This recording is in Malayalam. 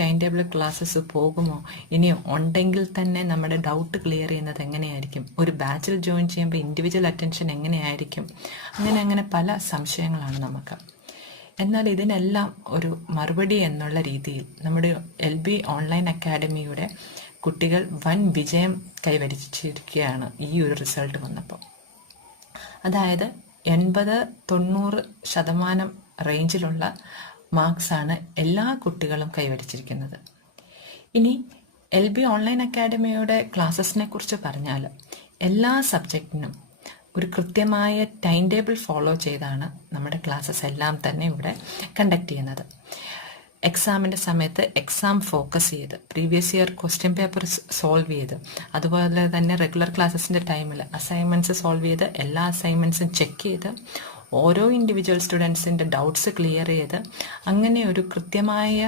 ടൈം ടേബിൾ ക്ലാസ്സസ് പോകുമോ? ഇനി ഉണ്ടെങ്കിൽ തന്നെ നമ്മുടെ ഡൗട്ട് ക്ലിയർ ചെയ്യുന്നത് എങ്ങനെയായിരിക്കും? ഒരു ബാച്ചിൽ ജോയിൻ ചെയ്യുമ്പോൾ ഇൻഡിവിജ്വൽ അറ്റൻഷൻ എങ്ങനെയായിരിക്കും? അങ്ങനെ പല സംശയങ്ങളാണ് നമുക്ക്. എന്നാൽ ഇതിനെല്ലാം ഒരു മറുപടി എന്നുള്ള രീതിയിൽ നമ്മുടെ LB ഓൺലൈൻ അക്കാഡമിയുടെ കുട്ടികൾ വൻ വിജയം കൈവരിച്ചിരിക്കുകയാണ് ഈ ഒരു റിസൾട്ട് വന്നപ്പോൾ. അതായത് 80-90% റേഞ്ചിലുള്ള മാർക്സാണ് എല്ലാ കുട്ടികളും കൈവരിച്ചിരിക്കുന്നത്. ഇനി LB ഓൺലൈൻ അക്കാഡമിയുടെ ക്ലാസ്സസിനെ കുറിച്ച് പറഞ്ഞാൽ എല്ലാ സബ്ജക്റ്റിനും ഒരു കൃത്യമായ ടൈം ടേബിൾ ഫോളോ ചെയ്താണ് നമ്മുടെ ക്ലാസ്സസ് എല്ലാം തന്നെ ഇവിടെ കണ്ടക്ട് ചെയ്യുന്നത്. എക്സാമിൻ്റെ സമയത്ത് എക്സാം ഫോക്കസ് ചെയ്ത് previous year question paper solve ചെയ്ത്, അതുപോലെ തന്നെ റെഗുലർ ക്ലാസ്സസിൻ്റെ ടൈമിൽ അസൈൻമെൻറ്റ്സ് സോൾവ് ചെയ്ത് എല്ലാ അസൈൻമെൻറ്റ്സും ചെക്ക് ചെയ്ത് ഓരോ ഇൻഡിവിജ്വൽ സ്റ്റുഡൻസിൻ്റെ ഡൗട്ട്സ് ക്ലിയർ ചെയ്ത് അങ്ങനെ ഒരു കൃത്യമായ